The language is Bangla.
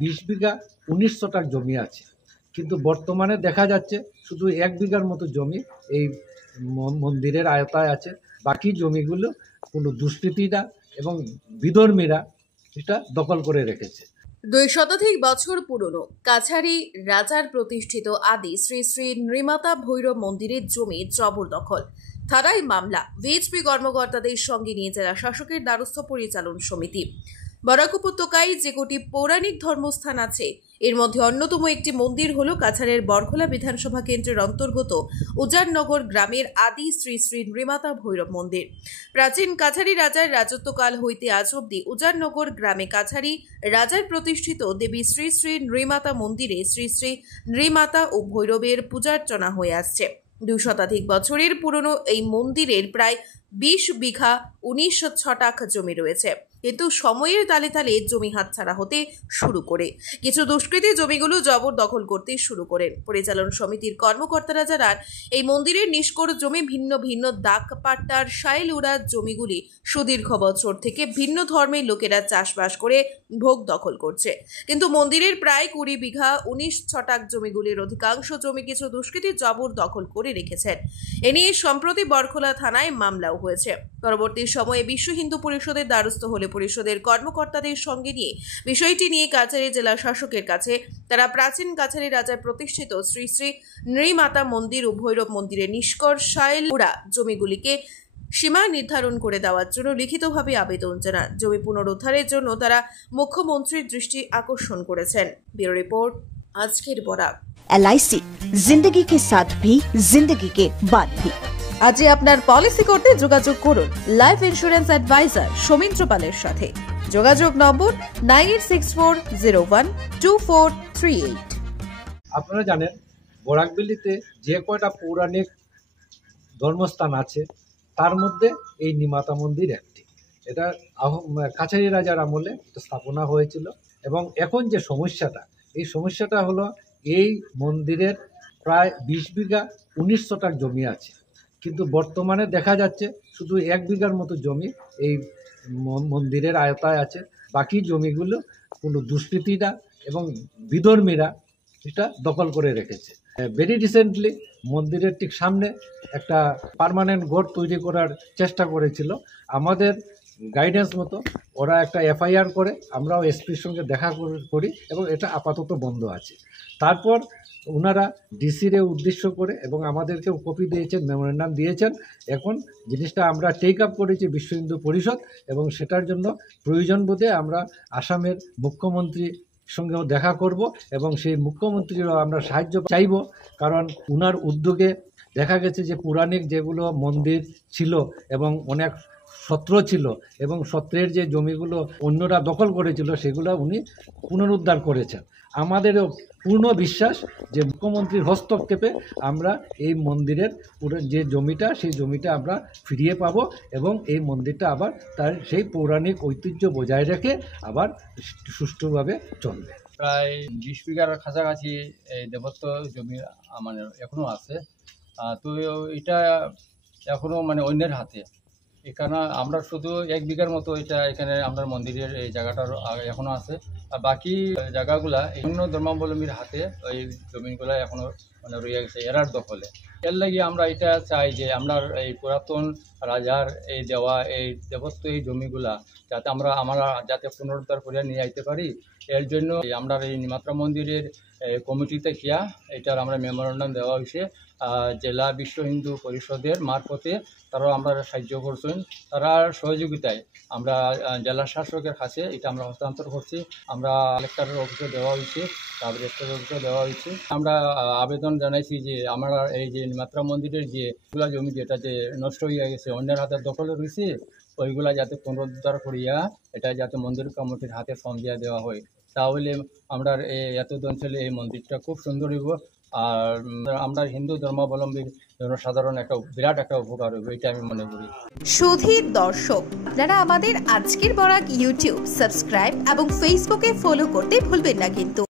20 বিঘা 19 শতক জমি আছে, কিন্তু বর্তমানে দেখা যাচ্ছে শুধু 1 বিঘার মতো জমি এই মন্দিরের আয়তায় আছে। বাকি জমিগুলো কোনো দুষ্কৃতীরা এবং বিধর্মীরা এটা দখল করে রেখেছে। 2 শতাধিক বছর পুরনো কাছারি রাজার প্রতিষ্ঠিত আদি শ্রী শ্রী নৃমাতা ভৈরব মন্দিরের জমি জবরদখল। থানায় মামলা, ভিএইচপি কর্মকর্তাদের সঙ্গে নিয়ে জেলা শাসকের দ্বারস্থ পরিচালন সমিতি। বরাক উপত্যকায় যে কোটি পৌরাণিক ধর্মস্থান আছে, এর মধ্যে অন্যতম একটি মন্দির হল কাছাড়ের বরখোলা বিধানসভা কেন্দ্রের অন্তর্গত উজাননগর গ্রামের আদি শ্রী শ্রী নৃমাতা ভৈরব মন্দির। প্রাচীন কাছারি রাজার রাজত্বকাল হইতে আজ অবধি উজাননগর গ্রামে কাছারি রাজার প্রতিষ্ঠিত দেবী শ্রী শ্রী নৃমাতা মন্দিরে শ্রী শ্রী নৃমাতা ও ভৈরবের পূজার্চনা হয়ে আসছে। 2 শতাধিক বছরের পুরনো এই মন্দিরের প্রায় 20 বিঘা 19 ছটাক জমি রয়েছে, কিন্তু সময়ের তালে তালে জমি হাতছাড়া হতে শুরু করে কিছু দুষ্কৃতী জমিগুলো জবরদখল করতে শুরু করেন। পরিচালন সমিতির কর্মকর্তারা জানান, এই মন্দিরের নিষ্কর জমি ভিন্ন ভিন্ন দাগ পাট্টার শাইলুড়া জমিগুলি সুদীর্ঘ বছর থেকে ভিন্ন ধর্মের লোকেরা চাষবাস করে ভোগ দখল করছে, কিন্তু মন্দিরের প্রায় 20 বিঘা 19 ছটাক জমিগুলির অধিকাংশ জমি কিছু দুষ্কৃতী জবরদখল করে রেখেছেন। এ নিয়ে সম্প্রতি বরখোলা থানায় মামলাও হয়েছে। পরবর্তী সময়ে বিশ্ব হিন্দু পরিষদের দ্বারস্থ হলে পরিষদের কর্মকর্তাদের সঙ্গে নিয়ে বিষয়টি নিয়ে কাছাড়ি জেলা শাসকের কাছে তারা প্রাচীন কাছাড়ি রাজার প্রতিষ্ঠিত শ্রী শ্রী নৃমাতা মন্দির ও ভৈরব মন্দিরের নিষ্কর শাইলুড়া জমিগুলিকে সীমা নির্ধারণ করে দেওয়ার জন্য লিখিতভাবে আবেদন জানান। জমি পুনরুদ্ধারের জন্য তারা মুখ্যমন্ত্রীর দৃষ্টি আকর্ষণ করেছেন। ব্যুরো রিপোর্ট, আজকের বরাক। LIC जिंदगी के साथ भी जिंदगी के बाद भी। আজই আপনার পলিসি করতে যোগাযোগ করুন লাইফ ইন্স্যুরেন্স অ্যাডভাইজার সৌমিত্র পালের সাথে। যোগাযোগ নম্বর 9864012438। আপনারা জানেন, বরাকবেলিতে যে কয়টা পৌরাণিক ধর্মস্থান আছে তার মধ্যে এই নিমাতা মন্দির একটি। এটা কাছারি রাজার আমলে এটা স্থাপনা হয়েছিল, এবং এখন যে সমস্যাটা, এই সমস্যাটা হলো এই মন্দিরের প্রায় 20 বিঘা 19 শতক জমি আছে, কিন্তু বর্তমানে দেখা যাচ্ছে শুধু 1 বিঘার মতো জমি এই মন্দিরের আয়তায় আছে। বাকি জমিগুলো কোনো দুষ্কৃতীরা এবং বিধর্মীরা এটা দখল করে রেখেছে। ভেরি রিসেন্টলি মন্দিরের ঠিক সামনে একটা পার্মানেন্ট ঘর তৈরি করার চেষ্টা করেছিল। আমাদের গাইডেন্স মতো ওরা একটা FIR করে, আমরাও এসপির সঙ্গে দেখা করি, এবং এটা আপাতত বন্ধ আছে। তারপর ওনারা ডিসিরে উদ্দেশ্য করে এবং আমাদেরকেও কপি দিয়েছেন, মেমোরেন্ডাম দিয়েছেন। এখন জিনিসটা আমরা টেক আপ করেছি বিশ্ব হিন্দু পরিষদ, এবং সেটার জন্য প্রয়োজন বোধে আমরা আসামের মুখ্যমন্ত্রীর সঙ্গেও দেখা করব, এবং সেই মুখ্যমন্ত্রীরও আমরা সাহায্য চাইব। কারণ ওনার উদ্যোগে দেখা গেছে যে পৌরাণিক যেগুলো মন্দির ছিল এবং অনেক সত্র ছিল, এবং সত্রের যে জমিগুলো অন্যরা দখল করেছিল সেগুলো উনি পুনরুদ্ধার করেছেন। আমাদেরও পূর্ণ বিশ্বাস যে মুখ্যমন্ত্রীর হস্তক্ষেপে আমরা এই মন্দিরের পুরো যে জমিটা, সেই জমিটা আমরা ফিরিয়ে পাব, এবং এই মন্দিরটা আবার তার সেই পৌরাণিক ঐতিহ্য বজায় রেখে আবার সুষ্ঠুভাবে চলবে। প্রায় 20 বিঘার কাছাকাছি এই দেবত্ব জমি মানে এখনও আছে। তো এটা এখনও মানে অন্যের হাতে। এখানে আমরা শুধু 1 বিঘার মতো এটা এখানে আমরা মন্দিরের এই জায়গাটার এখনও আছে, আর বাকি জায়গাগুলা অন্য ধর্মাবলম্বীর হাতে এই জমিগুলো এখনও মানে রয়ে গেছে এরার দখলে। এর লাগে আমরা এটা চাই যে আমরা এই পুরাতন রাজার এই দেওয়া এই দেবত্ব এই জমিগুলা যাতে আমরা যাতে পুনরুদ্ধার করে নিয়ে আইতে পারি। এর জন্য আমরা এই নিমাতা মন্দিরের কমিটিতে গিয়া এটার আমরা মেমোরেন্ডাম দেওয়া হয়েছে। জেলা বিশ্ব হিন্দু পরিষদের মারফতে তারাও আমরা সাহায্য করছেন। তারা সহযোগিতায় আমরা জেলা শাসকের কাছে এটা আমরা হস্তান্তর করছি। আমরা কালেক্টরের অফিসে দেওয়া হয়েছে, সাব রেজিস্ট্রার অফিসে দেওয়া হয়েছে। আমরা আবেদন জানাইছি যে আমরা এই যে নিমাতা মন্দিরের যে জমি যেটা যে নষ্ট হয়ে গেছে, অন্যের হাতে দখলে রয়েছে, ওইগুলা যাতে পুনরুদ্ধার করিয়া এটা যাতে মন্দির কমিটির হাতে ফর্ম দিয়া দেওয়া হয়, তাহলে আমরা এত অঞ্চলে এই মন্দিরটা খুব সুন্দর হইব। আর আমরা হিন্দু ধর্মাবলম্বীর জনসাধারণ একটা বিরাট একটা উপকার হবে, এটা আমি মনে করি। সুধীর দর্শক, আপনারা আমাদের আজকের বরাক ইউটিউব সাবস্ক্রাইব এবং ফেসবুকে ফলো করতে ভুলবেন না কিন্তু।